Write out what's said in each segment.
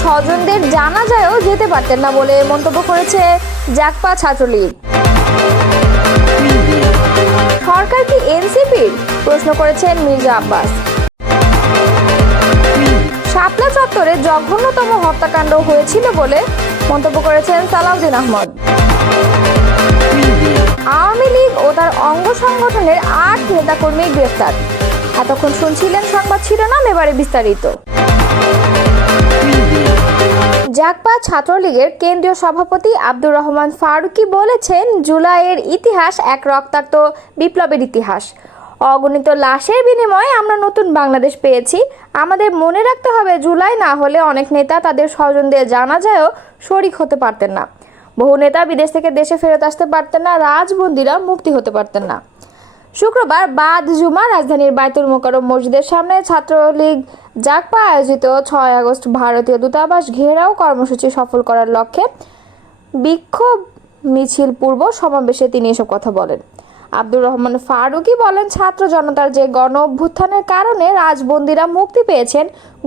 স্বজনদের জানাজায়ও যেতে পারতেন না বলে মন্তব্য করেছে জাগপা ছাত্রলীগ। সরকার কি এনসিপির? প্রশ্ন করেছেন মির্জা আব্বাস। শাপলা চত্বরে জঘন্যতম হত্যাকাণ্ড হয়েছিল বলে মন্তব্য করেছেন সালাউদ্দিন আহমদ। আওয়ামী লীগ ও তার অঙ্গ সংগঠনের ৮ নেতাকর্মী গ্রেফতার। এতক্ষণ শুনছিলেন সংবাদ শিরোনাম, এবারে বিস্তারিত। জাগপা ছাত্রলীগের কেন্দ্রীয় সভাপতি আব্দুর রহমান ফারুকী বলেছেন, জুলাইয়ের ইতিহাস এক রক্তাক্ত বিপ্লবের ইতিহাস। অগণিত লাশের বিনিময়ে আমরা নতুন বাংলাদেশ পেয়েছি। আমাদের মনে রাখতে হবে, জুলাই না হলে অনেক নেতা তাদের স্বজনদের জানাজায়ও শরিক হতে পারতেন না। বহু নেতা বিদেশ থেকে দেশে ফেরত আসতে পারতেন না, রাজবন্দীরা মুক্তি হতে পারতেন না। শুক্রবার বাদ জুমা রাজধানীর বায়তুল মোকাররম মসজিদের সামনে ছাত্রলীগ জাগপা আয়োজিত ৬ আগস্ট ভারতীয় দূতাবাস ঘেরাও কর্মসূচি সফল করার লক্ষ্যে বিক্ষোভ মিছিল পূর্ব সমাবেশে তিনি এসব কথা বলেন। আব্দুর রহমান ফারুকী বলেন, ছাত্র জনতার যে গণ অভ্যুত্থানের কারণে রাজবন্দীরা মুক্তি পেয়েছেন,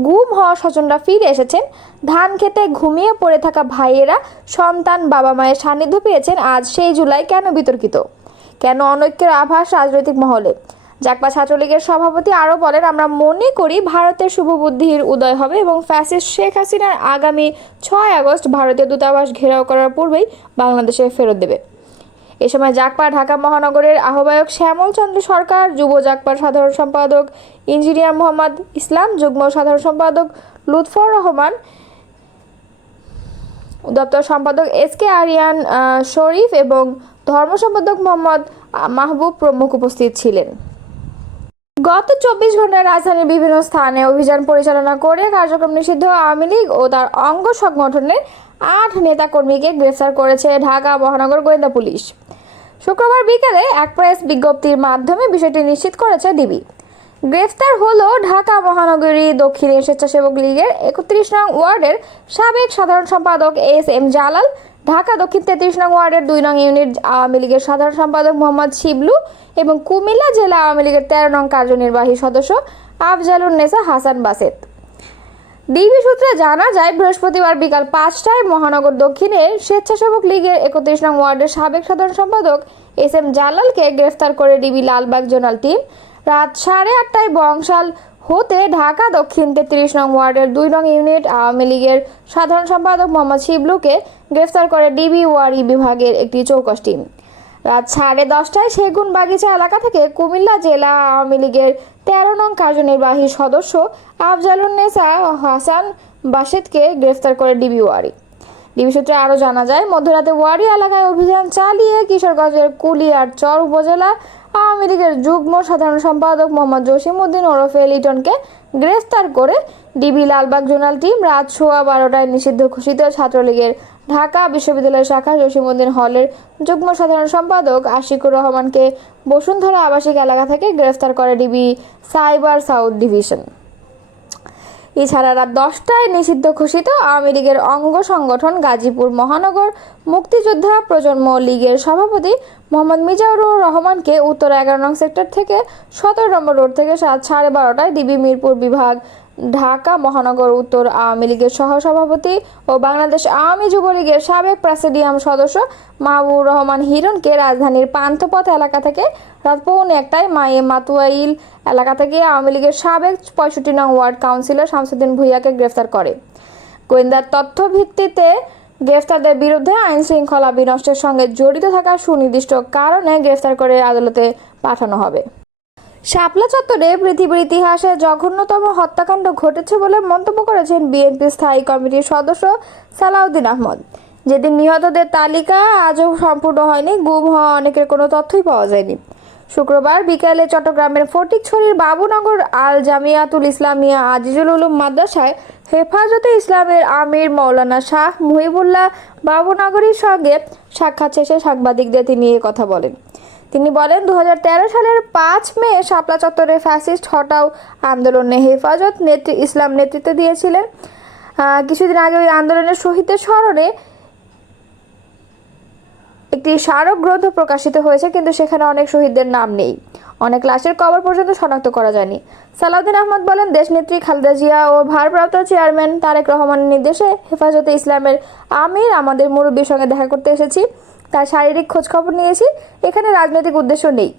গুম হওয়া স্বজনরা ফিরে এসেছেন, ধান খেতে ঘুমিয়ে পড়ে থাকা ভাইয়েরা সন্তান বাবা মায়ের সান্নিধ্য পেয়েছেন, আজ সেই জুলাই কেন বিতর্কিত? কেন অনৈক্যের আভাস রাজনৈতিক মহলে? জাগপা ছাত্রলীগের সভাপতি আরও বলেন, আমরা মনে করি ভারতের শুভবুদ্ধির উদয় হবে এবং ফ্যাসিস্ট শেখ হাসিনার আগামী ৬ আগস্ট ভারতীয় দূতাবাস ঘেরাও করার পূর্বেই বাংলাদেশে ফেরত দেবে। এ সময় জাগপা ঢাকা মহানগরের আহ্বায়ক শ্যামল চন্দ্র সরকার, যুব জাগপার সাধারণ সম্পাদক ইঞ্জিনিয়ার মোহাম্মদ ইসলাম, যুগ্ম সাধারণ সম্পাদক লুৎফর রহমান, দপ্তর সম্পাদক এসকে আরিয়ান শরীফ এবং ধর্ম সম্পাদক মোহাম্মদ মাহবুব প্রমুখ উপস্থিত ছিলেন। গত ২৪ ঘন্টায় রাজধানীর বিভিন্ন স্থানে অভিযান পরিচালনা করে কার্যক্রম নিষিদ্ধ আওয়ামী লীগ ও তার অঙ্গ সংগঠনের ৮ নেতাকর্মীকে গ্রেফতার করেছে ঢাকা মহানগর গোয়েন্দা পুলিশ। শুক্রবার বিকেলে এক প্রেস বিজ্ঞপ্তির মাধ্যমে বিষয়টি নিশ্চিত করেছে ডিবি। গ্রেফতার হলো ঢাকা মহানগরী দক্ষিণের স্বেচ্ছাসেবক লীগের ৩১ নং ওয়ার্ডের সাবেক সাধারণ সম্পাদক এস.এম. জালাল, ঢাকা দক্ষিণ ৩৩ নং ওয়ার্ডের ২ নং ইউনিট আওয়ামী লীগের সাধারণ সম্পাদক মোহাম্মদ শিবলু এবং কুমিল্লা জেলা আওয়ামী লীগের ১৩ নং কার্যনির্বাহী সদস্য আফজালুন নেসা হাসান বাসেত। ডিবি সূত্রে জানা যায়, বৃহস্পতিবার বিকাল ৫টায় মহানগর দক্ষিণের স্বেচ্ছাসেবক লীগের ৩১ নং ওয়ার্ডের সাবেক সাধারণ সম্পাদক এস.এম. জালালকে গ্রেফতার করে ডিবি লালবাগ জোনাল টিম। রাত ৮:৩০টায় বংশাল হতে ঢাকা দক্ষিণ ৩৩ নং ওয়ার্ডের ২ নং ইউনিট আওয়ামী লীগের সাধারণ সম্পাদক মোহাম্মদ শিবলুকে গ্রেফতার করে ডিবি ওয়ারি বিভাগের একটি চৌকস টিম। রাত 10:30টায় সেগুন বাগিচা এলাকা থেকে কুমিল্লা জেলা আওয়ামী লীগের ১৩ নং কার্যনির্বাহী সদস্য আফজালুন নেসা হাসান বাসেতকে গ্রেফতার করে ডিবি ওয়ারি। ডিবি সূত্রে আরও জানা যায়, মধ্যরাতে ওয়ারি এলাকায় অভিযান চালিয়ে কিশোরগঞ্জের কুলিয়ারচর উপজেলা আওয়ামী লীগের যুগ্ম সাধারণ সম্পাদক মোহাম্মদ জসিম উদ্দিন ওরফে লিটনকে গ্রেফতার করে ডিবি লালবাগ জোনাল টিম রাত 12:15টায় নিষিদ্ধ ঘোষিত ছাত্রলীগের ঢাকা বিশ্ববিদ্যালয় শাখা জসিমউদ্দিন হলের যুগ্ম সাধারণ সম্পাদক আশিকুর রহমানকে বসুন্ধরা আবাসিক এলাকা থেকে গ্রেফতার করে ডিবি সাইবার সাউথ ডিভিশন। এছাড়া রাত 10টায় নিষিদ্ধ ঘোষিত আওয়ামী লীগের অঙ্গ সংগঠন গাজীপুর মহানগর মুক্তিযোদ্ধা প্রজন্ম লীগের সভাপতি মোহাম্মদ মিজানুর রহমানকে উত্তর 11 নং সেক্টর থেকে 17 নম্বর রোড থেকে রাত 12:30টায় ডিবি মিরপুর বিভাগ ঢাকা মহানগর উত্তর আওয়ামী লীগের সহসভাপতি ও বাংলাদেশ আওয়ামী যুবলীগের সাবেক প্রেসিডিয়াম সদস্য মাহবুব রহমান হিরণকে রাজধানীর পান্থপথ এলাকা থেকে রাত 12:45টায় মাতুয়াইল এলাকা থেকে আওয়ামী লীগের সাবেক 65 নং ওয়ার্ড কাউন্সিলর শামসুদ্দিন ভূঁইয়াকে গ্রেফতার করে। গোয়েন্দার তথ্য ভিত্তিতে গ্রেফতারদের বিরুদ্ধে আইনশৃঙ্খলা বিনষ্টের সঙ্গে জড়িত থাকা সুনির্দিষ্ট কারণে গ্রেফতার করে আদালতে পাঠানো হবে। শাপলা চত্বরে পৃথিবীর ইতিহাসে জঘন্যতম হত্যাকাণ্ড ঘটেছে বলে মন্তব্য করেছেন বিএনপি স্থায়ী কমিটির সদস্য সালাউদ্দিন আহমদ। যেদিন নিহতদের তালিকা আজও সম্পূর্ণ হয়নি, গুম হওয়া অনেকের কোনো তথ্যই পাওয়া যায়নি। শুক্রবার বিকেলে চট্টগ্রামের ফটিকছড়ির বাবুনগর আল জামিয়াতুল ইসলামিয়া আজিজুল উলুম মাদ্রাসায় হেফাজতে ইসলামের আমির মৌলানা শাহ মুহিবুল্লাহ বাবুনগরীর সঙ্গে সাক্ষাৎ শেষে সাংবাদিকদের তিনি এ কথা বলেন। তিনি বলেন, 2013 সালের 5 মে শাপলা চত্বরে ফ্যাসিস্ট হটাও আন্দোলনে হেফাজত ইসলাম নেতৃত্ব দিয়েছিলেন। কিছুদিন আগে ওই আন্দোলনের শহীদদের স্মরণে একটি স্মারক গ্রন্থ প্রকাশিত হয়েছে, কিন্তু সেখানে অনেক শহীদদের নাম নেই। অনেক লাশের কবর পর্যন্ত শনাক্ত করা যায়নি। সালাউদ্দিন আহমদ বলেন, দেশনেত্রী খালেদা জিয়া ও ভারপ্রাপ্ত চেয়ারম্যান তারেক রহমানের নির্দেশে হেফাজতে ইসলামের আমির আমাদের মুরব্বীর সঙ্গে দেখা করতে এসেছি, তার শারীরিক খোঁজখবর নিয়েছি, এখানে রাজনৈতিক উদ্দেশ্য নেই।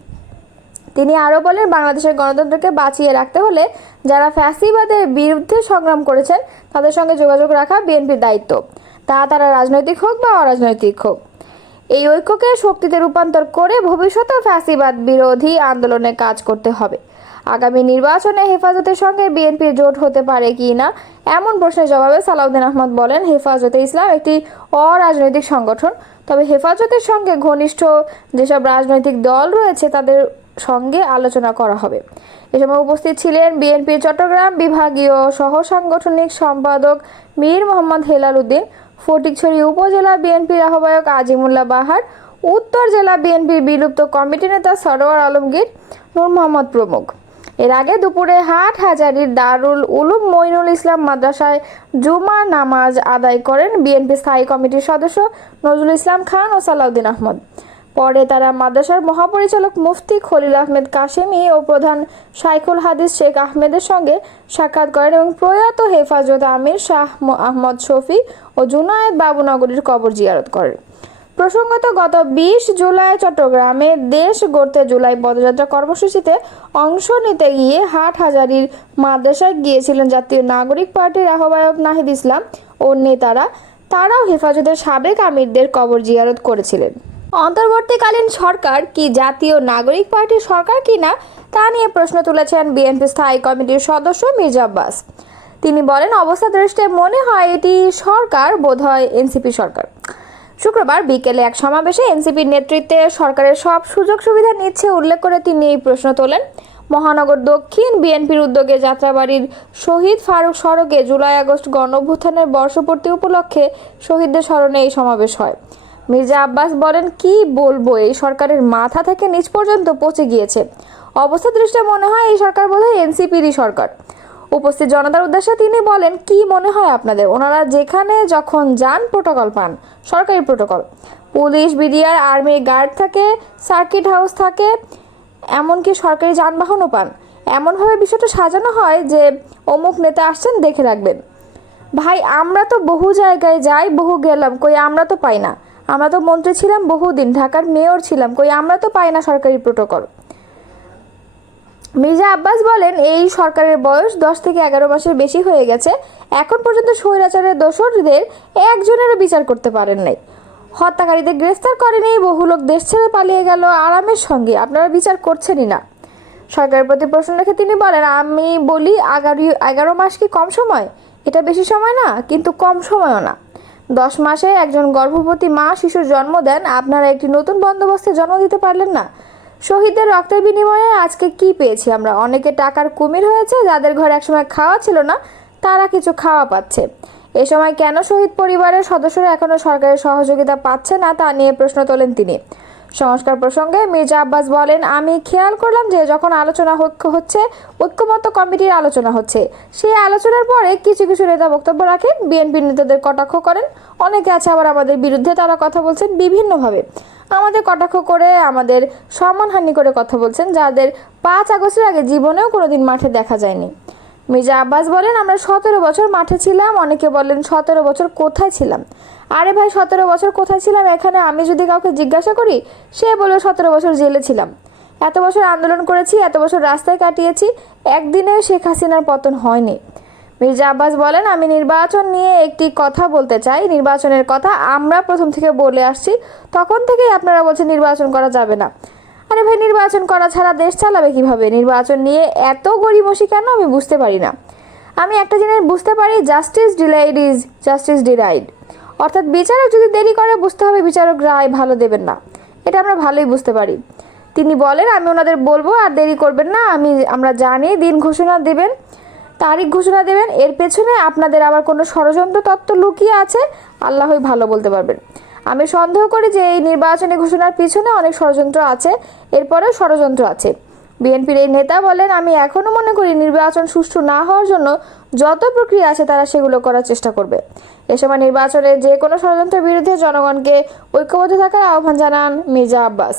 তিনি আরও বলেন, বাংলাদেশের গণতন্ত্রকে বাঁচিয়ে রাখতে হলে যারা ফ্যাসিবাদের বিরুদ্ধে সংগ্রাম করেছেন তাদের সঙ্গে যোগাযোগ রাখা বিএনপির দায়িত্ব, তারা রাজনৈতিক হোক বা অরাজনৈতিক হোক। এই ঐক্যকে শক্তিতে রূপান্তর করে ভবিষ্যতে ফ্যাসিবাদ বিরোধী আন্দোলনে কাজ করতে হবে। আগামী নির্বাচনে হেফাজতের সঙ্গে বিএনপির জোট হতে পারে কি না এমন প্রশ্নের জবাবে সালাউদ্দিন আহমদ বলেন, হেফাজতে ইসলাম একটি অরাজনৈতিক সংগঠন, তবে হেফাজতের সঙ্গে ঘনিষ্ঠ যেসব রাজনৈতিক দল রয়েছে তাদের সঙ্গে আলোচনা করা হবে। এ সময় উপস্থিত ছিলেন বিএনপির চট্টগ্রাম বিভাগীয় সহ সাংগঠনিক সম্পাদক মীর মোহাম্মদ হেলাল উদ্দিন, ফটিকছড়ি উপজেলা বিএনপির আহ্বায়ক আজিমুল্লাহ বাহার, উত্তর জেলা বিএনপির বিলুপ্ত কমিটি নেতা সরোয়ার আলমগীর, নূর মোহাম্মদ প্রমুখ। এর আগে দুপুরে হাটহাজারীর দারুল উলুম মঈনুল ইসলাম মাদ্রাসায় জুমা নামাজ আদায় করেন বিএনপি স্থায়ী কমিটির সদস্য নজরুল ইসলাম খান ও সালাউদ্দিন আহমদ। পরে তারা মাদ্রাসার মহাপরিচালক মুফতি খলিল আহমেদ কাশেমি ও প্রধান শাইখুল হাদিস শেখ আহমেদের সঙ্গে সাক্ষাৎ করেন এবং প্রয়াত হেফাজত আমির শাহ আহমদ শফি ও জুনায়েদ বাবুনগরীর কবর জিয়ারত করেন। প্রসঙ্গত, গত 20 জুলাই চট্টগ্রামে দেশ গড়তে জুলাই পদযাত্রা কর্মসূচিতে অংশ নিতে গিয়ে হাটহাজারীর মাদ্রাসায় গিয়েছিলেন জাতীয় নাগরিক পার্টির আহ্বায়ক নাহিদ ইসলাম ও নেতারা। তারাও হেফাজতের সাবেক আমিরদের কবর জিয়ারত করেছিলেন। অন্তর্বর্তীকালীন সরকার কি জাতীয় নাগরিক পার্টির সরকার কিনা তা নিয়ে প্রশ্ন তুলেছেন বিএনপি স্থায়ী কমিটির সদস্য মির্জা আব্বাস। তিনি বলেন, অবস্থা দৃষ্টিতে মনে হয় এটি সরকার বোধহয় এনসিপি সরকার। শুক্রবার বিকেলে এক সমাবেশে এনসিপির নেতৃত্বে সরকারের সব সুযোগ সুবিধা নিচ্ছে উল্লেখ করে তিনি এই প্রশ্ন তোলেন। মহানগর দক্ষিণ বিএনপির উদ্যোগে যাত্রাবাড়ির শহীদ ফারুক সড়কে জুলাই আগস্ট গণঅভ্যুত্থানের বর্ষপূর্তি উপলক্ষে শহীদদের স্মরণে এই সমাবেশ হয়। মির্জা আব্বাস বলেন, কি বলবো, এই সরকারের মাথা থেকে নিচ পর্যন্ত পচে গিয়েছে। অবস্থা দৃষ্টিতে মনে হয় এই সরকার বোধহয় এনসিপিরই সরকার। উপস্থিত জনতার উদ্দেশ্যে তিনি বলেন, কি মনে হয় আপনাদের? ওনারা যেখানে যখন যান প্রোটোকল পান, সরকারি protocol, police, BDR, army guard থাকে, সার্কিট হাউস থাকে, এমনকি সরকারি যানবাহনও পান। এমনভাবে বিষয়টা সাজানো হয় যে অমুক নেতা আসছেন, দেখে রাখবেন। ভাই, আমরা তো বহু জায়গায় যাই, বহু গেলাম, কই আমরা তো পাই না। আমরা তো মন্ত্রী ছিলাম বহুদিন, ঢাকার মেয়র ছিলাম, কই আমরা তো পাই না সরকারি প্রোটোকল। মির্জা আব্বাস বলেন, এই সরকারের বয়স 10 থেকে 11 মাসের বেশি হয়ে গেছে, এখন পর্যন্ত স্বৈরাচারের দোষরদের একজনেরও বিচার করতে পারেন নাই। হত্যাকারীদের গ্রেফতার করেনি, বহু লোক দেশ ছেড়ে পালিয়ে গেল আরামের সঙ্গে, আপনারা বিচার করছেনই না। সরকারের প্রতি প্রশ্ন রেখে তিনি বলেন, আমি বলি 11 মাস কি কম সময়? এটা বেশি সময় না, কিন্তু কম সময়ও না। 10 মাসে একজন গর্ভবতী মা শিশুর জন্ম দেন, আপনারা একটি নতুন বন্দোবস্তে জন্ম দিতে পারলেন না। শহীদদের রক্তের বিনিময়ে আজকে কি পেয়েছি আমরা? অনেকে টাকার কুমির হয়েছে, যাদের ঘরে একসময় খাওয়া ছিল না তারা কিছু খাওয়া পাচ্ছে। এ সময় কেন শহীদ পরিবারের সদস্যরা এখনও সরকারের সহযোগিতা পাচ্ছে না তা নিয়ে প্রশ্ন তোলেন তিনি। সংস্কার প্রসঙ্গে মির্জা আব্বাস বলেন, আমি খেয়াল করলাম যে যখন আলোচনা হচ্ছে, ঐক্যমত্য কমিটির আলোচনা হচ্ছে, সেই আলোচনার পরে কিছু কিছু নেতা বক্তব্য রাখেন, বিএনপির নেতাদের কটাক্ষ করেন। অনেকে আছে আবার আমাদের বিরুদ্ধে, তারা কথা বলছেন বিভিন্নভাবে, আমাদের কটাক্ষ করে, আমাদের সম্মানহানি করে কথা বলছেন, যাদের 5 আগস্টের আগে জীবনেও কোনোদিন মাঠে দেখা যায়নি। মির্জা আব্বাস বলেন, আমরা 17 বছর মাঠে ছিলাম। অনেকে বলেন 17 বছর কোথায় ছিলাম? আরে ভাই, 17 বছর কোথায় ছিলাম এখানে আমি যদি কাউকে জিজ্ঞাসা করি, সে বলবে 17 বছর জেলে ছিলাম। এত বছর আন্দোলন করেছি, এত বছর রাস্তায় কাটিয়েছি, একদিনেও শেখ হাসিনার পতন হয়নি। মির্জা আব্বাস বলেন, আমি নির্বাচন নিয়ে একটি কথা বলতে চাই। নির্বাচনের কথা আমরা প্রথম থেকে বলে আসছি, তখন থেকেই আপনারা বলছেন নির্বাচন করা যাবে না। আরে ভাই, নির্বাচন করা ছাড়া দেশ চালাবে কিভাবে? নির্বাচন নিয়ে এত গড়িমসি কেন আমি বুঝতে পারি না। আমি একটা জিনিস বুঝতে পারি, justice delayed is justice denied. অর্থাৎ বিচারক যদি দেরি করে, বুঝতে হবে বিচারক রায় ভালো দেবেন না। এটা আমরা ভালোই বুঝতে পারি। তিনি বলেন, আমি ওনাদের বলবো আর দেরি করবেন না। আমরা জানি দিন ঘোষণা দেবেন, তারিখ ঘোষণা দেবেন, এর পেছনে আপনাদের আবার কোনো ষড়যন্ত্র তত্ত্ব লুকিয়ে আছে, আল্লাহই ভালো বলতে পারবেন। আমি সন্দেহ করি যে এই নির্বাচনী ঘোষণার পিছনে অনেক ষড়যন্ত্র আছে, এরপরেও ষড়যন্ত্র আছে। বিএনপির এই নেতা বলেন, আমি এখনও মনে করি নির্বাচন সুষ্ঠু না হওয়ার জন্য যত প্রক্রিয়া আছে তারা সেগুলো করার চেষ্টা করবে। এ সময় নির্বাচনের যে কোনো ষড়যন্ত্রের বিরুদ্ধে জনগণকে ঐক্যবদ্ধ থাকার আহ্বান জানান মির্জা আব্বাস।